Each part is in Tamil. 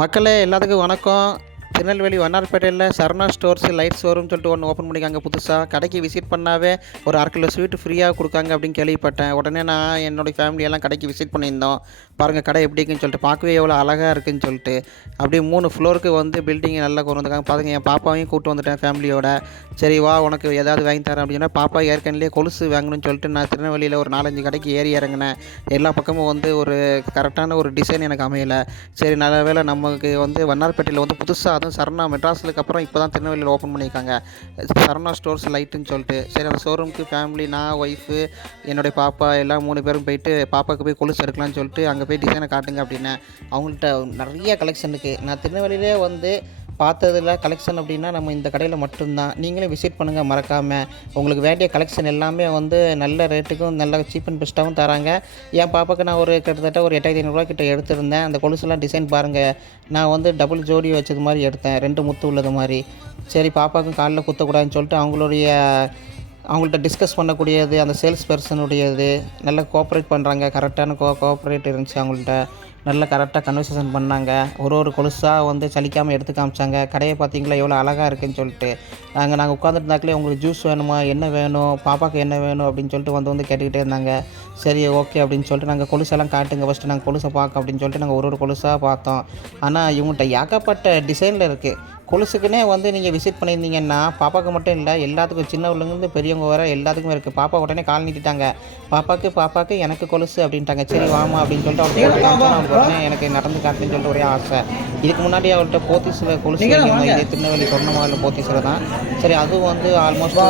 மக்களே எல்லாத்துக்கும் வணக்கம். திருநெல்வேலி வண்ணாரப்பேட்டையில் சரவணா ஸ்டோர்ஸ் லைட் ஷோரூம்னு சொல்லிட்டு ஒன்று ஓப்பன் பண்ணிக்காங்க புதுசாக. கடைக்கு விசிட் பண்ணாவே ஒரு 1/2 கிலோ ஸ்வீட் ஃப்ரீயாக கொடுக்காங்க அப்படின்னு கேள்விப்பட்டேன். உடனே நான் என்னுடைய ஃபேமிலியெல்லாம் கடைக்கு விசிட் பண்ணியிருந்தோம். பாருங்கள் கடை எப்படி இருக்குன்னு சொல்லிட்டு, பார்க்கவே எவ்வளோ அழகாக இருக்குதுன்னு சொல்லிட்டு. அப்படியே 3 ஃப்ளோருக்கு வந்து பில்டிங் நல்லா கொண்டு வந்திருக்காங்க. பாருங்கள், என் பாப்பாவையும் கூப்பிட்டு வந்துட்டேன் ஃபேமிலியோட. சரி வா, உனக்கு ஏதாவது வாங்கி தரேன் அப்படின்னா, பாப்பா ஏற்கனவே கொலுசு வாங்கணும்னு சொல்லிட்டு நான் திருநெல்வேலியில் ஒரு 4-5 கடைக்கு ஏறி இறங்கினேன். எல்லா பக்கமும் வந்து ஒரு கரெக்டான ஒரு டிசைன் எனக்கு அமையலை. சரி, நல்ல வேளை நமக்கு வந்து வண்ணாரப்பேட்டையில் வந்து புதுசாக, அதுவும் சரவணா மெட்ராஸுக்கு அப்புறம் இப்போ தான் திருநெல்வேலியில் ஓப்பன் பண்ணியிருக்காங்க சரவணா ஸ்டோர்ஸ் லைட்டுன்னு சொல்லிட்டு. சரி, அந்த ஷோரூமுக்கு ஃபேமிலி, நான், ஒய்ஃபு, என்னுடைய பாப்பா எல்லாம் 3 பேரும் போயிட்டு பாப்பாவுக்கு போய் கொலுசு எடுக்கலாம்னு சொல்லிட்டு அங்கே போய் டிசைனை காட்டுங்க அப்படின்னேன். அவங்கள்ட்ட நிறைய கலெக்ஷன் இருக்குது. நான் திருநெல்வேலியிலே வந்து பார்த்ததில் கலெக்ஷன் அப்படின்னா நம்ம இந்த கடையில் மட்டும்தான். நீங்களும் விசிட் பண்ணுங்கள் மறக்காமல். உங்களுக்கு வேண்டிய கலெக்ஷன் எல்லாமே வந்து நல்ல ரேட்டுக்கும் நல்ல சீப் அண்ட் பெஸ்ட்டாகவும் தராங்க. என் பாப்பாவுக்கு நான் கிட்டத்தட்ட ஒரு 8500 கிட்ட எடுத்திருந்தேன். அந்த கொலுசுலாம் டிசைன் பாருங்கள். நான் வந்து டபுள் ஜோடி வச்சது மாதிரி எடுத்தேன், 2 முத்து உள்ளது மாதிரி. சரி, பாப்பாவுக்கும் காலில் குத்தக்கூடாதுன்னு சொல்லிட்டு அவங்கள்ட்ட டிஸ்கஸ் பண்ணக்கூடியது அந்த சேல்ஸ் பர்சனுடையது நல்லா கோஆப்ரேட் பண்ணுறாங்க. கரெக்டான கோஆப்ரேட் இருந்துச்சு அவங்கள்ட்ட. நல்லா கரெக்டாக கன்வர்சேஷன் பண்ணாங்க. ஒரு கொலுசாக வந்து சலிக்காமல் எடுத்து காமிச்சாங்க. கடையை பார்த்தீங்களா எவ்வளோ அழகாக இருக்குதுன்னு சொல்லிட்டு. நாங்கள் உட்காந்துருந்தாங்களே, உங்களுக்கு ஜூஸ் வேணுமா, என்ன வேணும், பாப்பாவுக்கு என்ன வேணும் அப்படின்னு சொல்லிட்டு வந்து கேட்டுக்கிட்டே இருந்தாங்க. சரி, ஓகே அப்படின்னு சொல்லிட்டு நாங்கள் கொலுசெல்லாம் காட்டுங்க ஃபஸ்ட்டு, நாங்கள் கொலுசை பார்க்க அப்படின்னு சொல்லிட்டு நாங்கள் ஒரு கொலுசாக பார்த்தோம். ஆனால் இவங்கள்ட்ட ஏகப்பட்ட டிசைனில் இருக்குது. கொலுசுக்குன்னே வந்து நீங்கள் விசிட் பண்ணியிருந்தீங்கன்னா, பாப்பாவுக்கு மட்டும் இல்லை, எல்லாத்துக்கும் சின்னவங்கலேருந்து பெரியவங்க வர எல்லாத்துக்குமே இருக்குது. பாப்பா உடனே கால் நீட்டிட்டாங்க. பாப்பாவுக்கு எனக்கு கொலுசு அப்படின்ட்டாங்க. சரி வாமா அப்படின்னு சொல்லிட்டு அவங்களுக்கு உடனே எனக்கு நடந்து காட்டுன்னு சொல்லிட்டு ஒரே ஆசை. இதுக்கு முன்னாடி அவர்கிட்ட போத்தீஸில் கொலுசு வாங்கியிருந்தோம். இதே திருநெல்வேலி சொர்ணமாவில் போத்தீஸில் தான். சரி, அதுவும் வந்து ஆல்மோஸ்ட்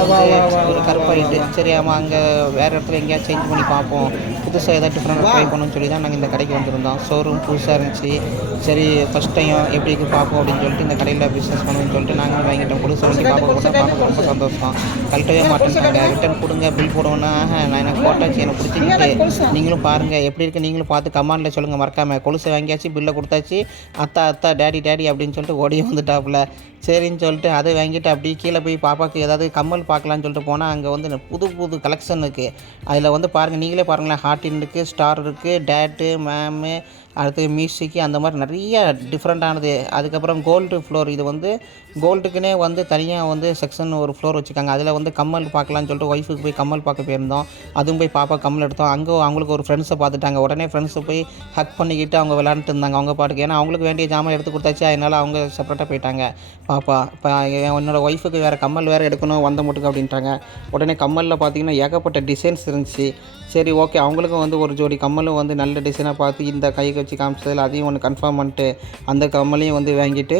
ஒரு கருப்பாயிட்டு. சரி, ஆமாம், அங்கே வேறு இடத்துல எங்கேயாவது சேஞ்ச் பண்ணி பார்ப்போம், புதுசாக ஏதாவது டிஃப்ரெண்ட்டாக ட்ரை பண்ணணும்னு சொல்லி தான் நாங்கள் இந்த கடைக்கு வந்திருந்தோம். ஷோரூம் புதுசாக இருந்துச்சு. சரி, ஃபஸ்ட் டைம் எப்படி இருக்குது பார்ப்போம் அப்படின்னு சொல்லிட்டு இந்த கடையில் பிஸ்னஸ் பண்ணுன்னு சொல்லிட்டு நாங்கள் வாங்கிட்டோம். கொலுசு வாங்கி பாப்பா போட்டால் பாப்பாவுக்கு ரொம்ப சந்தோஷம். கழட்டவே மாட்டேன்ட்டாங்க. ரிட்டன் கொடுங்க, பில் போடுவோன்னா நான் எனக்கு போட்டாச்சு, எனக்கு பிடிச்சிக்கிட்டு. நீங்களும் பாருங்கள் எப்படி இருக்குது, நீங்களும் பார்த்து கமெண்டில் சொல்லுங்கள் மறக்காமல். கொலுசு வாங்கியாச்சு, பில்லை கொடுத்தாச்சு. அத்தா டேடி அப்படின்னு சொல்லிட்டு ஓடி வந்துட்டாப்புல. சரின்னு சொல்லிட்டு அதை வாங்கிட்டு அப்படியே கீழே போய் பாப்பாவுக்கு ஏதாவது கம்மல் பார்க்கலான்னு சொல்லிட்டு போனால் அங்கே வந்து புது கலெக்ஷன் இருக்குது. அதில் வந்து பாருங்கள், நீங்களே பாருங்களேன். ஹார்டின் இருக்குது, ஸ்டார் இருக்குது, டேட்டு, மேமு, அடுத்து மியூசிக்கு, அந்த மாதிரி நிறைய டிஃப்ரெண்ட்டானது. அதுக்கப்புறம் கோல்டு ஃப்ளோர். இது வந்து கோல்டுக்குன்னே வந்து தனியாக வந்து செக்ஷன் ஒரு ஃப்ளோர் வச்சுருக்காங்க. அதில் வந்து கம்மல் பார்க்கலான்னு சொல்லிட்டு ஒய்ஃபுக்கு போய் கம்மல் பார்க்க போயிருந்தோம். அதுவும் போய் பாப்பா கம்மல் எடுத்தோம். அங்கே அவங்களுக்கு ஒரு ஃப்ரெண்ட்ஸை பார்த்துட்டாங்க. உடனே ஃப்ரெண்ட்ஸை போய் ஹக் பண்ணிக்கிட்டு அவங்க விளாண்டுட்டு இருந்தாங்க அவங்க பாட்டுக்கு. ஏன்னா அவங்களுக்கு வேண்டிய ஜாமான் எடுத்து கொடுத்தாச்சு. அதனால் அவங்க செப்பரேட்டாக போயிட்டாங்க. பாப்பா இப்போ என்னோடய ஒய்ஃபுக்கு வேறு கம்மல் வேறு எடுக்கணும் வந்த மட்டுக்கு அப்படின்ட்டாங்க. உடனே கம்மலில் பார்த்திங்கன்னா ஏகப்பட்ட டிசைன்ஸ் இருந்துச்சு. சரி, ஓகே, அவங்களுக்கும் வந்து ஒரு ஜோடி கம்மலும் வந்து நல்ல டிசைனாக பார்த்து இந்த கைக்கு வச்சு காமிச்சதில் அதையும் ஒன்று கன்ஃபார்ம் பண்ணிட்டு அந்த கம்மலையும் வந்து வாங்கிட்டு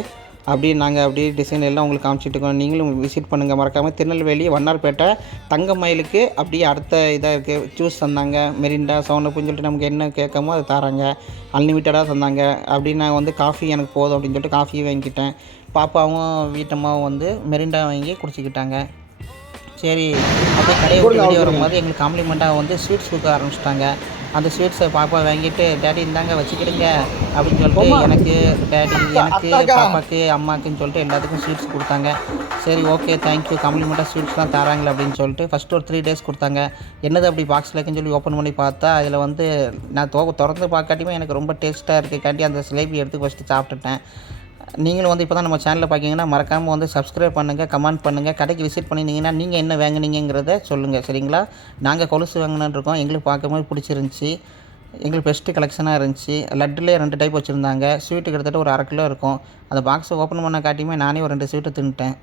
அப்படியே டிசைன் எல்லாம் உங்களுக்கு காமிச்சிட்ருக்கோம். நீங்களும் விசிட் பண்ணுங்கள் மறக்காமல். திருநெல்வேலி வண்ணாரப்பேட்டை தங்கமயிலுக்கு அப்படியே அடுத்த இதாக இருக்குது. ஜூஸ் தந்தாங்க, மெரிண்டா, சவுண்டப்புன்னு சொல்லிட்டு நமக்கு என்ன கேட்காமோ அதை தராங்க. அன்லிமிட்டடாக தந்தாங்க. அப்படின்னு நான் வந்து காஃபி எனக்கு போதும் அப்படின்னு சொல்லிட்டு காஃபியும் வாங்கிக்கிட்டேன். பாப்பாவும் வீட்டம்மாவும் வந்து மெரிண்டா வாங்கி குடிச்சிக்கிட்டாங்க. சரி, அப்படியே கடையை விட்டு வெளியே வரும்போது எங்களுக்கு காம்ப்ளிமெண்ட்டாக வந்து ஸ்வீட்ஸ் கொடுக்க ஆரம்பிச்சிட்டாங்க. அந்த ஸ்வீட்ஸை பாப்பா வாங்கிட்டு, டேடி இந்தாங்க வச்சுக்கிடுங்க அப்படின்னு சொல்லிட்டு எனக்கு பாப்பாவுக்கு, அம்மாவுக்குன்னு சொல்லிட்டு எல்லாத்துக்கும் ஸ்வீட்ஸ் கொடுத்தாங்க. சரி, ஓகே, தேங்க்யூ, காம்ப்ளிமெண்ட்டாக ஸ்வீட்ஸ்லாம் தராங்களே அப்படின்னு சொல்லிட்டு ஃபஸ்ட்டு ஒரு 3 days கொடுத்தாங்க. என்னது அப்படி பாக்ஸில் இருக்குன்னு சொல்லி ஓப்பன் பண்ணி பார்த்தா அதில் வந்து நான் திறந்து பார்க்காட்டியுமே எனக்கு ரொம்ப டேஸ்ட்டாக இருக்குக்காண்டி அந்த ஜிலேபி எடுத்து ஃபஸ்ட்டு சாப்பிட்டுட்டேன். நீங்களும் வந்து இப்போ தான் நம்ம சேனலில் பார்க்கிங்கன்னா மறக்காமல் வந்து சப்ஸ்கிரைப் பண்ணுங்கள், கமெண்ட் பண்ணுங்கள். கடைக்கு விசிட் பண்ணியிருந்தீங்கன்னா நீங்கள் என்ன வாங்கினீங்கிறத சொல்லுங்கள், சரிங்களா? நாங்கள் கொலுசு வாங்கினு இருக்கோம். எங்களுக்கு பார்க்கும்போது பிடிச்சிருந்துச்சி. எங்களுக்கு பெஸ்ட்டு கலெக்ஷனாக இருந்துச்சு. லட்டுலேயே 2 டைப் வச்சுருந்தாங்க. ஸ்வீட்டு கிட்டத்தட்ட ஒரு 1/2 கிலோ இருக்கும். அந்த பாக்ஸை ஓப்பன் பண்ண காட்டியுமே நானே ஒரு 2 ஸ்வீட்டை தின்ட்டேன்.